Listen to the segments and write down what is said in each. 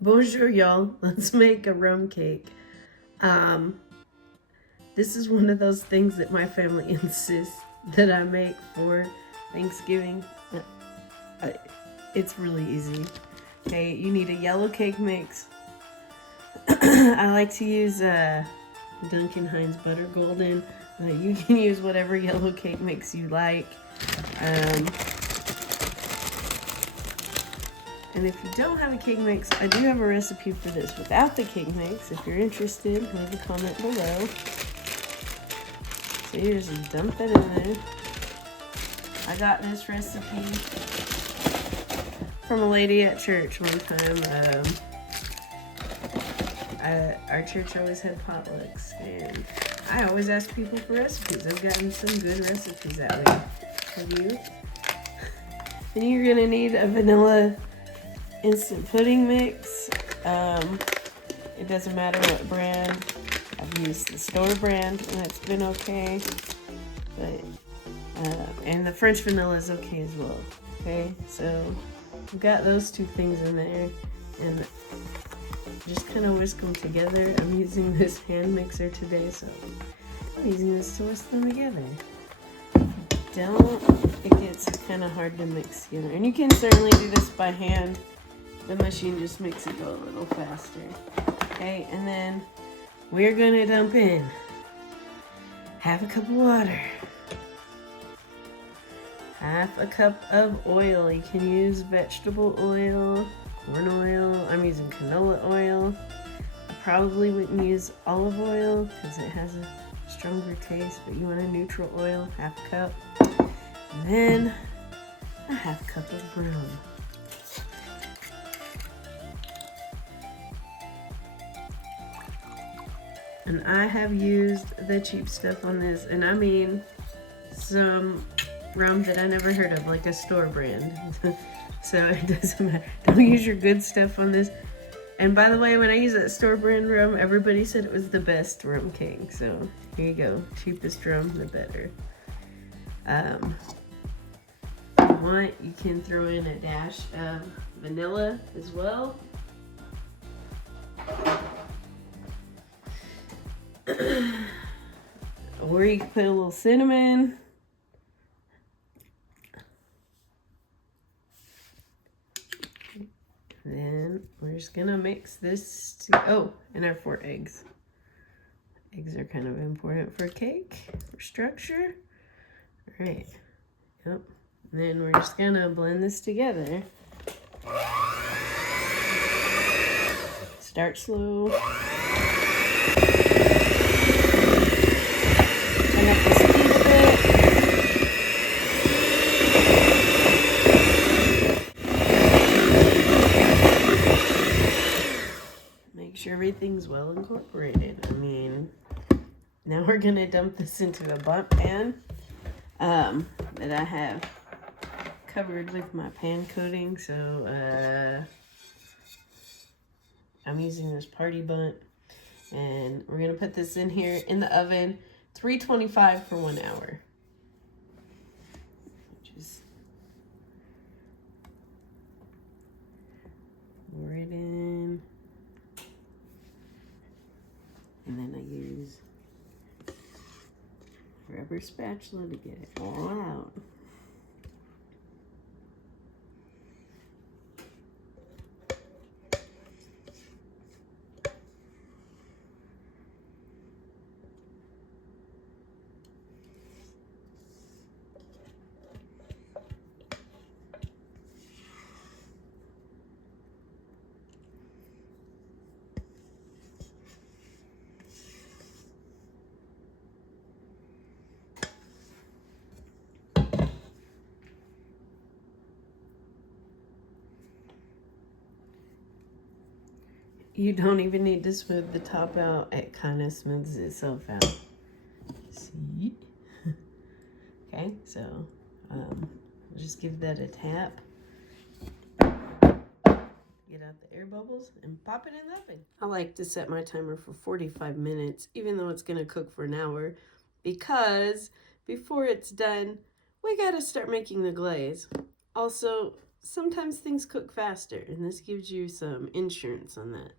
Bonjour, y'all. Let's make a rum cake. This is one of those things that my family insists that I make for Thanksgiving. It's really easy. Okay, you need a yellow cake mix. I like to use Duncan Hines Butter Golden. You can use whatever yellow cake mix you like. And if you don't have a cake mix, I do have a recipe for this without the cake mix. If you're interested, leave a comment below. So you just dump that in there. I got this recipe from a lady at church one time. Our church always had potlucks, and I always ask people for recipes. I've gotten some good recipes that way. Have you? And you're gonna need a vanilla instant pudding mix. It doesn't matter what brand. I've used the store brand, and it's been okay. But and the French vanilla is okay as well. Okay, so I've got those two things in there, and just kind of whisk them together. I'm using this hand mixer today, so I'm using this to whisk them together. It gets kind of hard to mix together, and you can certainly do this by hand. The machine just makes it go a little faster. Okay, and then we're gonna dump in half a cup of water, half a cup of oil. You can use vegetable oil, corn oil. I'm using canola oil. I probably wouldn't use olive oil because it has a stronger taste, but you want a neutral oil, half a cup. And then a half cup of rum. And I have used the cheap stuff on this, and I mean some rum that I never heard of, like a store brand. So it doesn't matter. Don't use your good stuff on this. And by the way, when I use that store brand rum, everybody said it was the best rum cake. So here you go. Cheapest rum, the better. If you want, you can throw in a dash of vanilla as well. Or you can put a little cinnamon. Then we're just gonna mix this and our 4 eggs. Eggs are kind of important for cake, for structure. All right, yep. And then we're just gonna blend this together. Start slow. Turn up the speed a bit. Make sure everything's well incorporated. I mean, now we're gonna dump this into a Bundt pan that I have covered with my pan coating. So I'm using this party Bundt, and we're gonna put this in here in the oven, 325 for 1 hour. Just pour it in, and then I use a rubber spatula to get it all out. You don't even need to smooth the top out. It kind of smooths itself out. See? Okay, so just give that a tap. Get out the air bubbles and pop it in the oven. I like to set my timer for 45 minutes, even though it's going to cook for an hour, because before it's done, we got to start making the glaze. Also, sometimes things cook faster, and this gives you some insurance on that.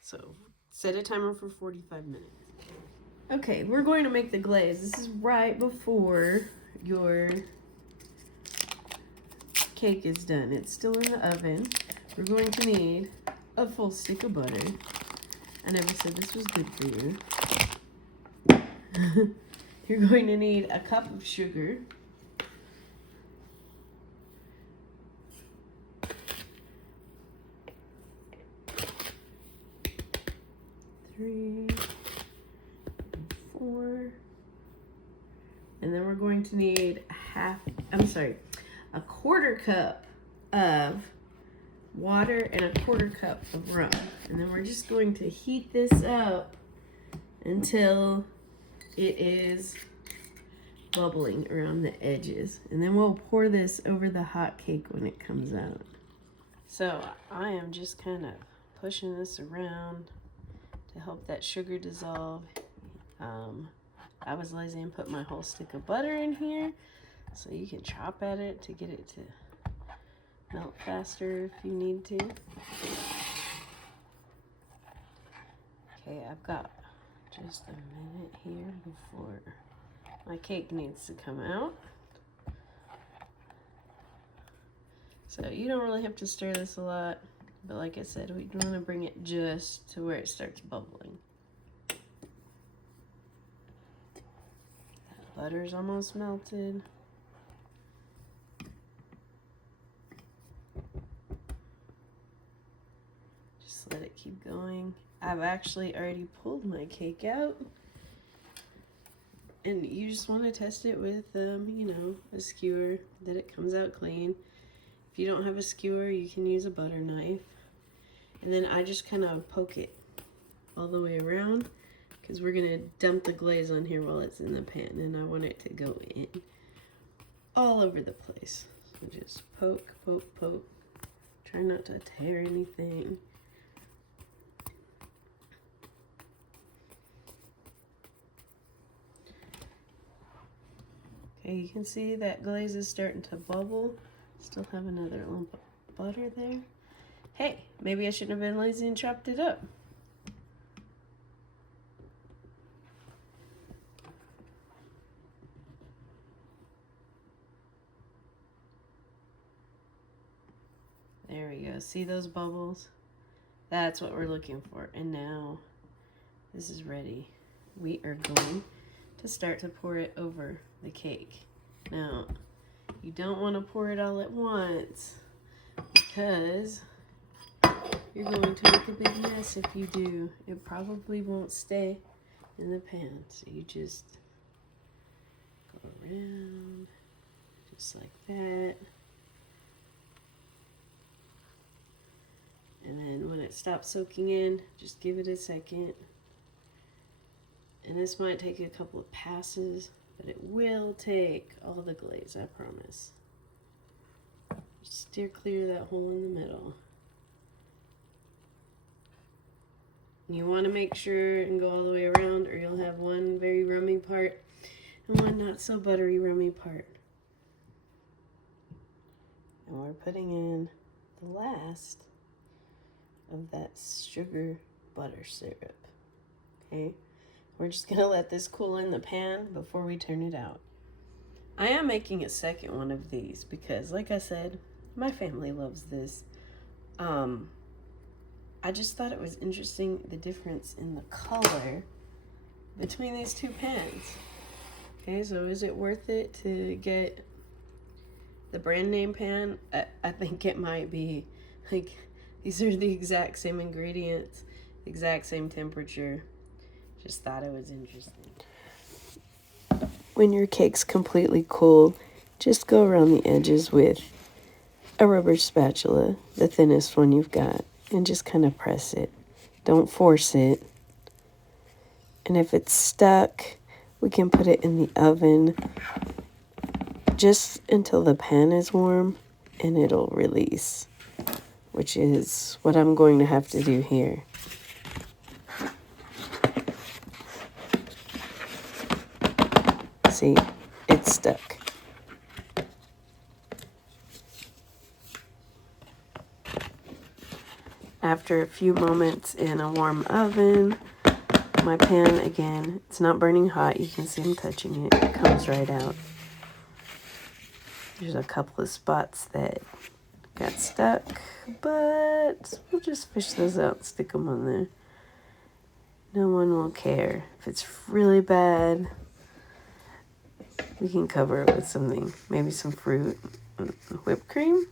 So set a timer for 45 minutes. Okay, we're going to make the glaze. This is right before your cake is done. It's still in the oven. We're going to need a full stick of butter. I never said this was good for you. You're going to need a cup of sugar. Three, 4. And then we're going to need a quarter cup of water and a quarter cup of rum. And then we're just going to heat this up until it is bubbling around the edges. And then we'll pour this over the hot cake when it comes out. So I am just kind of pushing this around to help that sugar dissolve. I was lazy and put my whole stick of butter in here, so you can chop at it to get it to melt faster if you need to. Okay, I've got just a minute here before my cake needs to come out. So you don't really have to stir this a lot, but like I said, we want to bring it just to where it starts bubbling. That butter's almost melted. Just let it keep going. I've actually already pulled my cake out. And you just want to test it with, you know, a skewer, that it comes out clean. If you don't have a skewer, you can use a butter knife. And then I just kind of poke it all the way around, because we're going to dump the glaze on here while it's in the pan, and I want it to go in all over the place. So just poke, poke, poke. Try not to tear anything. Okay, you can see that glaze is starting to bubble. Still have another lump of butter there. Hey, maybe I shouldn't have been lazy and chopped it up. There we go. See those bubbles? That's what we're looking for. And now this is ready. We are going to start to pour it over the cake. Now, you don't want to pour it all at once, because you're going to make a big mess if you do. It probably won't stay in the pan. So you just go around just like that. And then when it stops soaking in, just give it a second. And this might take a couple of passes, but it will take all the glaze, I promise. Steer clear of that hole in the middle. You want to make sure and go all the way around, or you'll have one very rummy part and one not so buttery rummy part. And we're putting in the last of that sugar butter syrup. Okay, we're just gonna let this cool in the pan before we turn it out. I am making a second one of these because, like I said, my family loves this. I just thought it was interesting, the difference in the color between these two pans. Okay, so is it worth it to get the brand name pan? I think it might be. Like, these are the exact same ingredients, exact same temperature. Just thought it was interesting. When your cake's completely cool, just go around the edges with a rubber spatula, the thinnest one you've got, and just kind of press it. Don't force it. And if it's stuck, we can put it in the oven just until the pan is warm and it'll release, which is what I'm going to have to do here. See, it's stuck. after a few moments in a warm oven. My pan, again, it's not burning hot. You can see I'm touching it. It comes right out. There's a couple of spots that got stuck, but we'll just fish those out and stick them on there. No one will care. If it's really bad, we can cover it with something. Maybe some fruit. Whipped cream?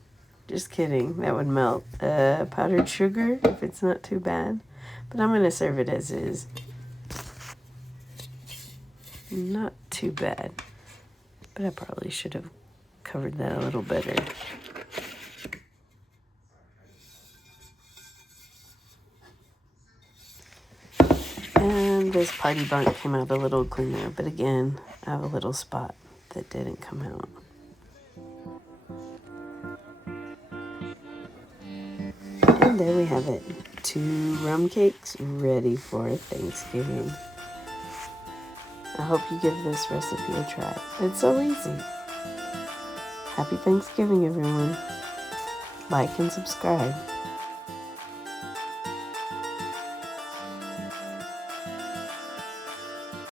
Just kidding. That would melt. Powdered sugar, if it's not too bad. But I'm going to serve it as is. Not too bad. But I probably should have covered that a little better. And this party Bundt came out a little cleaner, but again, I have a little spot that didn't come out. And there we have it. 2 rum cakes ready for Thanksgiving. I hope you give this recipe a try. It's so easy. Happy Thanksgiving, everyone. Like and subscribe.